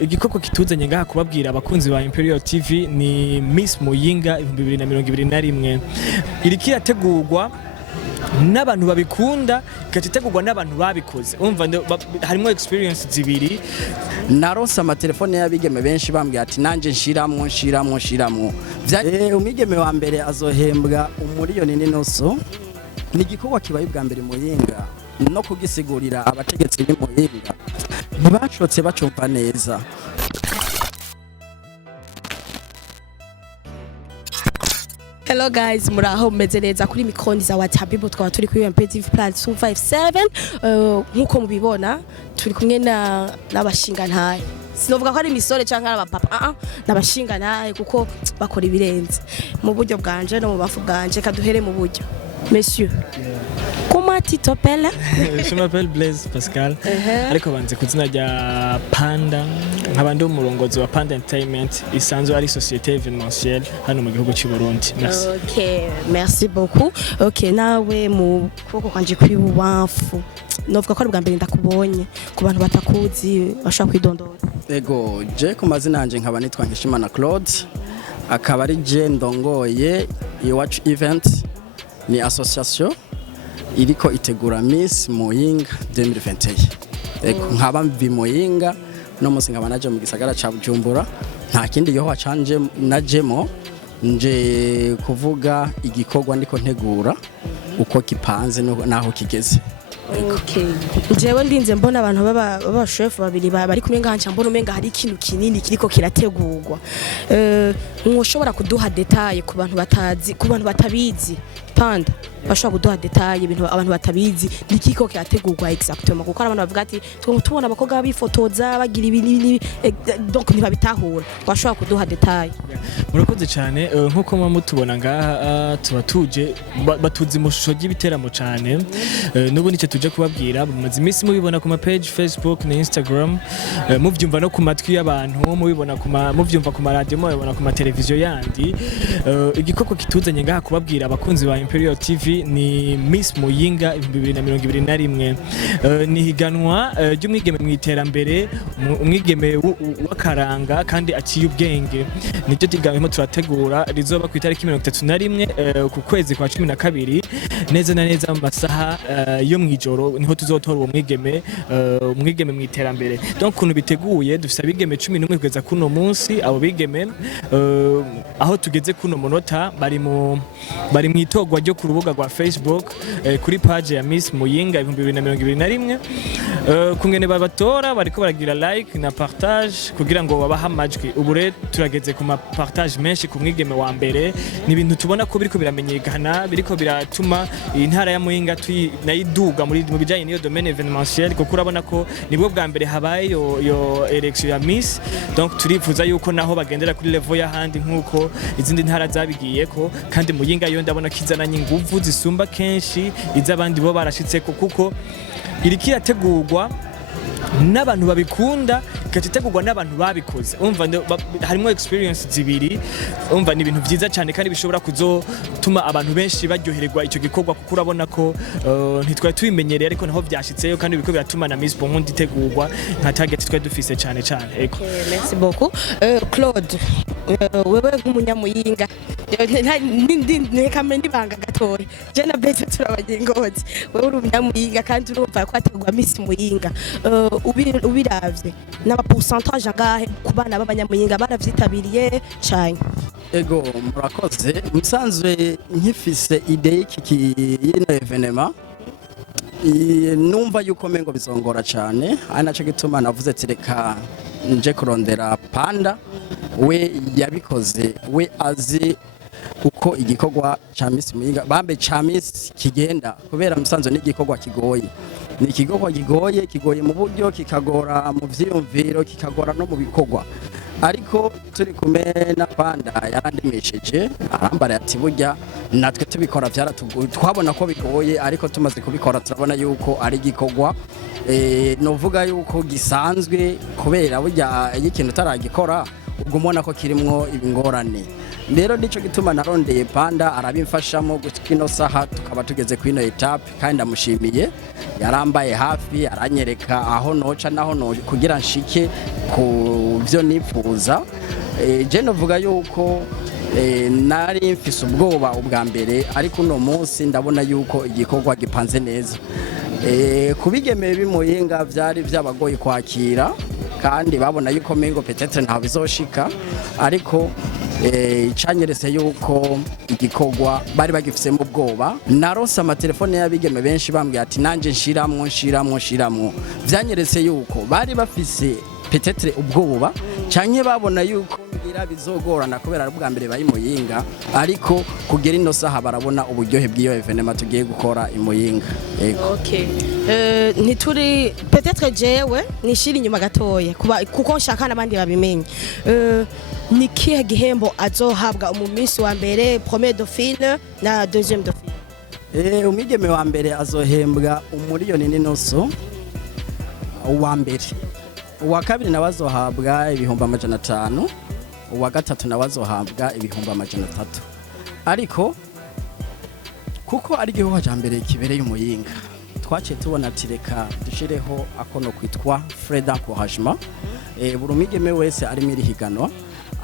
Igikoko kituzanye ngaha kubabwira abakunzi ba Imperial TV ni Miss Muyinga 2021 iriko irategurwa n'abantu babikunda ikategurwa n'abantu babikoze umva harimo experience zibiri naronse amatelefone y'abigeme benshi bambwiye ati nanje nshiramwo umwigeme wa mbere azohembwa umuriyoni n'inoso ni igikorwa kibaye bwa mbere Muyinga no kugisigurira abategetsi b'Imuyinga ntibacotse bacumva neza. Hello guys, muraho meze neza kuri mikoni za WhatsApp twaba turi kuri MPTV Plus 257 nkuko mubibona turi kumwe n'abashinga ntaye sinovuga ko ari misore canke abapapa n'abashinga ntaye kuko bakora ibirenze mu buryo bwanje no mu bafu bwanje kaduhere mu buryo Monsieur Comment tu t'appelles? Je m'appelle Blaise Pascal. Ariko banze kuzina rya Panda nk'abandi umurongozi wa Panda Entertainment isanzwe ari société événementielle hano mu gihugu cy'u Burundi. Merci. OK, merci beaucoup. OK, nawe mu kuboko kwanje kuri bubafu. Novuga ko ari bwa mbere ndakubonye ku bantu batakuzi bashaka kwidondora. Ego, je ku mazina yanje nkaba nitwa Nkishimana Claude. Akaba ari je ndongoye Iwacu Event ni association iriko itegura Miss Muyinga 2021. Eko nkaba mvi Muyinga no musi nkaba naje mu gisagara ca Bujumbura nta kindi yoho acanje najemo nje kuvuga igikorwa ndiko ntegura uko kipanze naho kigeze. Okay. Jewe ndinze mbona abantu baba chef babiri bari kumwe nganje mbona umenga hari ikintu kinini kiriko kirategurwa. Mwoshobora kuduha detail ku bantu batazi ku bantu batabizi Panda bashobora kuduha detail ibintu abantu batabizi nikiko kirategurwa exactement kuko abantu bavuga ati tubona abakobwa bifotoza bagira ibinini donc ntibabitahura bashobora kuduha detail. Murakoze cyane nkuko mutubona ngaha tuba tuje batuzi mu shusho y'ibiteramo cyane n'ubu nicyo tuje kubabwira bamaze iminsi mubibona ku ma page Facebook na Instagram muvyumva no ku matwi y'abantu mubibona muvyumva ku ma radio mubibona ku ma televiziyo yandi igikoko kituzanye ngaha kubabwira abakunzi ba Imperial TV ni Miss Muyinga 2021 ni higanwa ry'umwigeme mu iterambere umwigeme w'akaranga kandi aciye ubwenge nicyo tigamemo turategura rizoba ku itariki 31 ku kwezi kwa 12 neza na neza mu masaha yo mwijoro niho tuzotora uwo umwigeme mu iterambere donc kuntu biteguye dufise abigeme 11 kugeza kuno munsi abo bigeme aho tugeze kuno munota bari mu itogwa ryo ku rubuga rwa Facebook kuri page ya Miss Muyinga 2021 kungene babatora bariko baragira like na partage kugira ngo babaha amajwi ubu rero turageze ku ma partage menshi ku mwigeme wa mbere ni ibintu tubona ko biriko biramenyekana biriko biratuma intara ya Muyinga nayiduga mu bijanye n'iyo domaine événementiel kuko urabona ko nibwo bwa mbere habaye yo election ya Miss donc turifuza yuko naho bagendera kuri level y'ahandi nkuko izindi ntara zabigiyeko kandi Muyinga yo ndabona kizananye inguvu zisumba kenshi iz'abandi bo barashitseko kuko iriko irategurwa n'abantu babikunda ikategurwa n'abantu babikoze umva harimo experience zibiri umva ni ibintu vyiza cyane kandi bishobora kuzotuma abantu benshi baryohererwa ico gikorwa kuko urabona ko ntitwaye tubimenyereye ariko naho vyashitseyo kandi biko biratuma na Miss Burundi itegurwa nka target twaye dufise cyane cyane eko. Merci beaucoup Claude wewe nk'umunyamuyinga ntikamenya ibanga gatoya je na Bete turabagengozi wewe uri umunyamuyinga kandi urumva ko ategurwa Miss Muyinga ubiravye n'aba pourcentage angahe ku bana b'abanyamuyinga baravyitabiriye cyane. Ego murakoze musanzwe nkifise ide y'ino evenement numva yuko mengo bizongora cyane ari naco gituma navuze ati reka nje kurondera Panda we yabikoze we azi uko igikorwa cha Miss Muyinga bambe cha Miss kigenda kubera musanzwe n'igikorwa kigoye ni ikigokorwa kigoye mu buryo kikagora mu vyiyumviro kikagora no mu bikorwa ariko turi kumwe na Panda yarandimesheje arambara ati burya natwe tubikora byaratugoye twabona ko bigoye ariko tumaze kubikora turabona yuko ari gikorwa novuga yuko gisanzwe kubera burya ikintu taragikora ubwo mubona ko kirimwo ibingorane rero nico gituma narondeye Panda arabimfashamo gushika ino saha tukaba tugeze ku ino etape kandi ndamushimiye yarambaye hafi aranyereka aho noca naho no kugira nshike ku byo nifuza je novuga yuko nari mfise ubwoba ubwa mbere ariko uno munsi ndabona yuko igikorwa gipanze neza kubigemeye bimuyinga byari byabagoye kwakira kandi babona yuko mengo peut-être ntaho bizoshika ariko icanyeretse yuko igikorwa bari bagifisemo ubwoba narose amatelefone y'abigeme benshi bambwiye ati nanje nshiramwo vyanyeretse yuko bari bafise peut-être ubwoba canke babona yuko ngira bizogorana kubera ari bwa mbere bayimuyinga ariko kugera ino saha barabona uburyohe bw'iyo evenement tugiye gukora imuyinga yego okay ntituri peut-être jewe nishira inyuma gatoya kuko nshaka n'abandi babimenye ni kihe gihembo azohabwa mu minsi wa mbere premier dauphine na deuxième dauphine umwigeme wa mbere azohembwa umuriyoni n'inoso uwa mbere uwa kabiri nawe azohabwa ibihumbi 500 uwa gatatu nawe azohabwa ibihumbi 300 ariko kuko ari igihugu cya mbere kibereye umuyinga twaciye tubona ati reka dushireho akono kwitwa Fred Encouragement buri umwigeme wese ari muri higanwa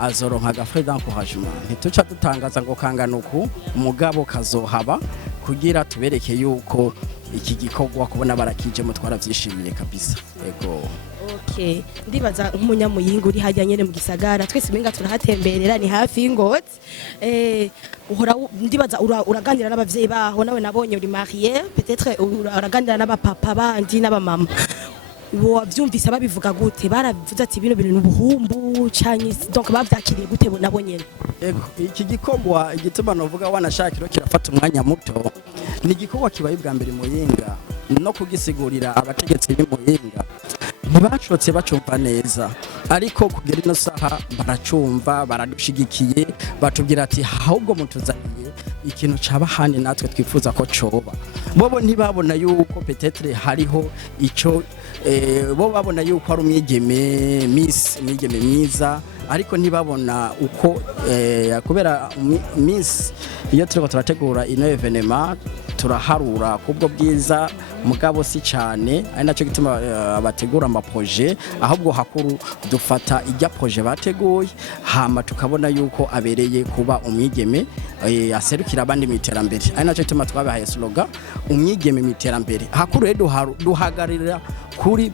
azoronka Fred Encouragement ntituca dutangaza ngo kanganuku umugabo kazohaba kugira tubereke yuko iki gikorwa kubona barakije mutwara vyishimiye kabisa yego okay ndibaza nk'umunyamuyinga uri hajya nyene mu gisagara twese menga turahatemberera ni hafi y'Ingozi uhora ndibaza uraganira n'abavyeyi baho nawe nabonye uri marié peut-être uraganira n'abapapa bandi n'abamama wavyumvise babivuga gute baravuze ati bino bintu n'ubuhumbu canke donc bavyakiriye gute nabo nyene yego iki gikorwa igituma novuga wanashakiro kirafata umwanya muto ni igikorwa kibaye bwa mbere muyinga no kugisigurira abategetsi b'imuyinga ntibashotse bacumva neza ariko kugera ino saha baracumva baradushigikiye batubwira ati ahubwo mutuzaniye ikintu caba handi natwe twifuza ko coba bobo ntibabona yuko peut-être hariho ico bo babona yuko ari umwigeme umwigeme mwiza ariko ntibabona uko kubera Miss iyo turiko turategura ino evenement turaharura kubwo bwiza mugabo si cyane ari naco gituma bategura ama projet ahubwo hakuru dufata ijya projet bateguye hama tukabona yuko abereye kuba umwigeme aserukira abandi mu iterambere ari naco gituma twabahaye slogan umwigeme mu iterambere hakuru rero duhagarira kuri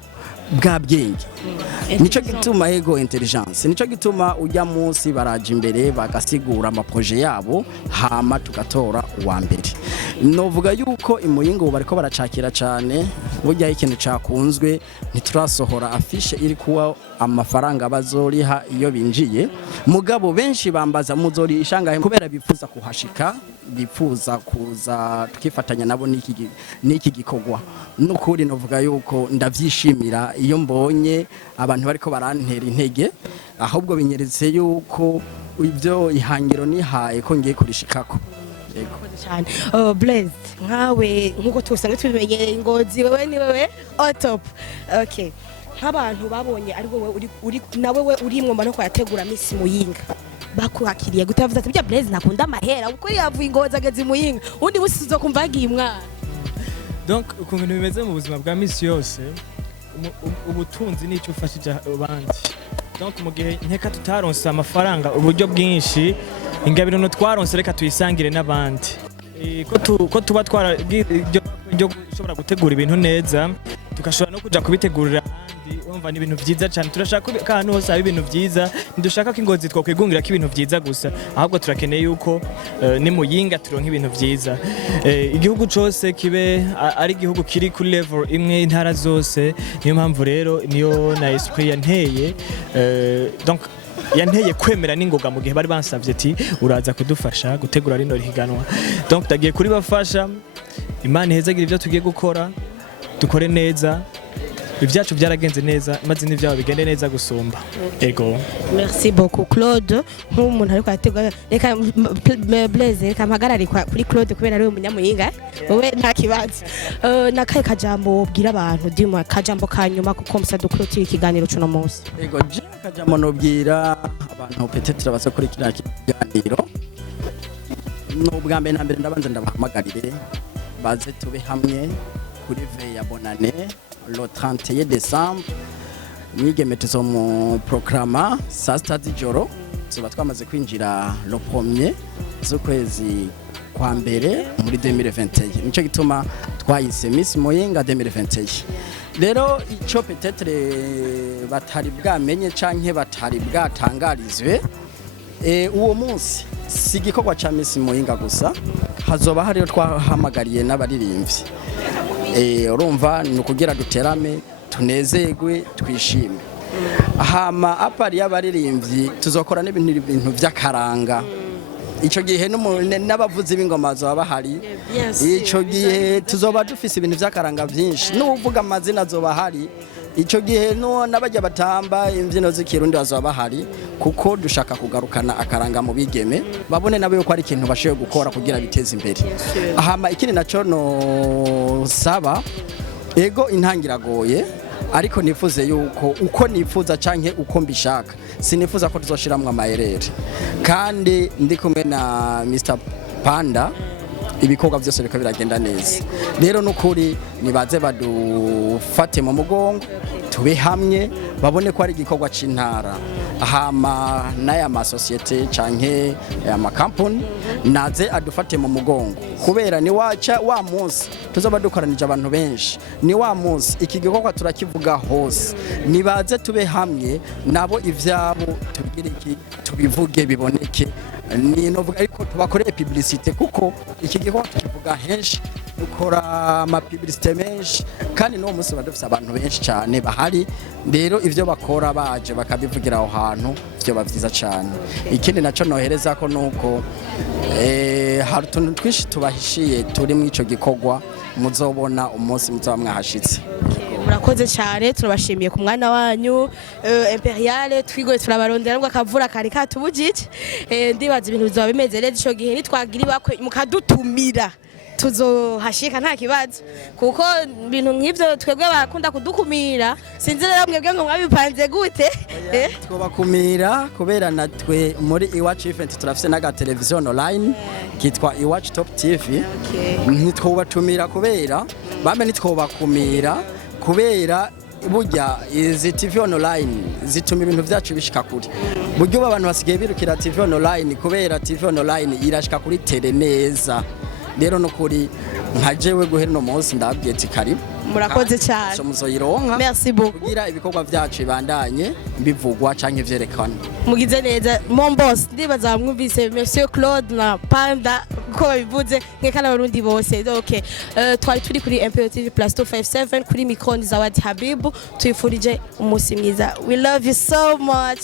bwa bwenge nico gituma ego intelligence nico gituma ujya munsi baraje imbere bagasigura ama projet yabo hama tugatora uwa mbere novuga yuko imuyingo ubu bariko baracakira cyane burya ikintu cakunzwe ntiturasohora afishe iri kuwa amafaranga bazoriha iyo binjiye mugabo benshi bambaza muzori ishangahe kubera bifuza kuhashika bifuza kuza tukifatanya nabo niki gikorwa nukuri novuga yuko ndavyishimira iyo mbonye abantu bariko barantera intege ahubwo binyeretse yuko ibyo ihangiro nihaye ko ngiye kurishikako cyane Blaise nkawe nkuko tusanzwe tubimenye Ingozi wewe ni wewe au top okay nk'abantu babonye ari wowe uri nawe we urimwe mbano ko yategura Miss Muyinga bakuhakiriye gutavuza ati bya Blaise nakunda amahera uko yavuye Ingozi ageze Muyinga undi busizo kumva agiye umwana donc ukuntu bimeze mu buzima bwa Miss yose ubutunzi nico ufashije abandi donc mu gihe nkeka tutaronse amafaranga uburyo bwinshi ingabiro no twaronse reka tuyisangire n'abandi ko tuba twara byo ushobora gutegura ibintu neza tukashobora no kuja kubitegurira ahandi umva ni ibintu byiza cyane turashaka ko ahantu hose hari ibintu byiza ntidushaka ko Ingozi twokwigungira ko ibintu byiza gusa ahubwo turakeneye yuko ni Muyinga turonka ibintu byiza igihugu cyose kibe ari igihugu kiri ku level imwe intara zose niyo mpamvu rero niyo na esprit yanteye donc yanteye kwemera n'ingoga mu gihe bari bansavye ati uraza kudufasha gutegura rino higanwa donc tagiye kuri bafasha Imana ihezagira ibyo tugiye gukora dukore neza ibyacu byaragenze neza maze n'ivyabo bigende neza gusumba ego Merci beaucoup Claude nk'umuntu ariko ategwa reka Blaise reka mpagarare kuri Claude kubera ari umunyamuyinga wowe nta kibazo nakaye kajambo bwira abantu dimo kajambo kanyuma kuko musadu clôture ikiganiro cuno munsi ego je kajambo nobwira abantu peut-être bazakurikira ikiganiro n'ubwa mbere na mbere ndabanza ndabahamagarire baze tube hamwe kuri veille ya bonane le 31 décembre mwigeme tuzo mu programa saa sita z'ijoro tuba twamaze kwinjira le premier z'ukwezi kwa mbere muri 2021 nico gituma twayise Miss Muyinga 2021 rero ico peut-être batari bwamenye canke batari bwatangarizwe uwo munsi si igikorwa ca Miss Muyinga gusa hazoba hariyo twahamagariye n'abaririmbyi urumva ni ukugira duterame tunezegwe twishime hama apari y'abaririmbyi tuzokora n'ibintu by'akaranga ico gihe n'abavuzi b'ingoma zo bahari ico gihe tuzoba dufise ibintu by'akaranga byinshi n'uvuga amazina zo bahari ico gihe no nabajya batamba imbyino z'ikirundi bazoba bahari kuko dushaka kugarukana akaranga mu bigeme babone nabo yuko ari ikintu bashoye gukora kugira biteze imbere hama ikindi naco no saba ego intangiragoye ariko nifuze yuko uko nifuza canke uko mbishaka sinifuza ko tuzoshiramwe amayerere kandi ndi kumwe na Mr Panda ibikorwa byose biko biragenda neza rero nukuri nibaze badufate mu mugongo tube hamwe babone ko ari igikorwa c'intara hama n'aya masosiyete canke aya makampuni naze adufate mu mugongo kubera ni waca wa munsi tuzoba dukoranije abantu benshi ni wa munsi iki gikorwa turakivuga hose nibaze tube hamwe nabo ivyabo tubigire iki tubivuge biboneke ni novuga ariko tubakoreye publicité kuko iki gikorwa tukivuga henshi dukora ama publicité menshi kandi no munsi badufise abantu benshi cyane bahari rero ivyo bakora baje bakabivugira aho hantu byo bavyiza cyane ikindi naco nohereza ko nuko hari tuntu twishi tubahishiye turi mu ico gikorwa muzobona umunsi muzaba mwahashitse murakoze cyane turabashimiye ku mwana wanyu Imperial twigoye turabarondera ngo akavura kari katubujije ndibaza ibintu bizaba bimeze neza ico gihe nitwagira ibakwe mukadutumira tuzohashika nta kibazo kuko ibintu nk'ivyo twebwe bakunda kudukumira sinzi rero mwebwe ngo mwabipanze gute twobakumira kubera natwe muri Iwacu event turafise naga television online kitwa Iwacu Top TV ntitwobatumira kubera bamwe nitwobakumira kubera burya izi TV online zituma ibintu byacu bishika kuri buryo abantu basigaye birukira TV online kubera TV online irashika kuri tele neza rero nukuri nkajewe guhera no munsi ndabwiye ati karibu murakoze cyane so muzoyironka merci beaucoup kugira ibikorwa byacu ibandanye bivugwa canke vyerekana mugize neza mon boss ndibaza mwumvise monsieur Claude na Panda ko bivuze nkekana abarundi bose okay twari turi kuri MPOTV plus 257 kuri micro Zawadi Habibu tuyifurije umunsi mwiza we love you so much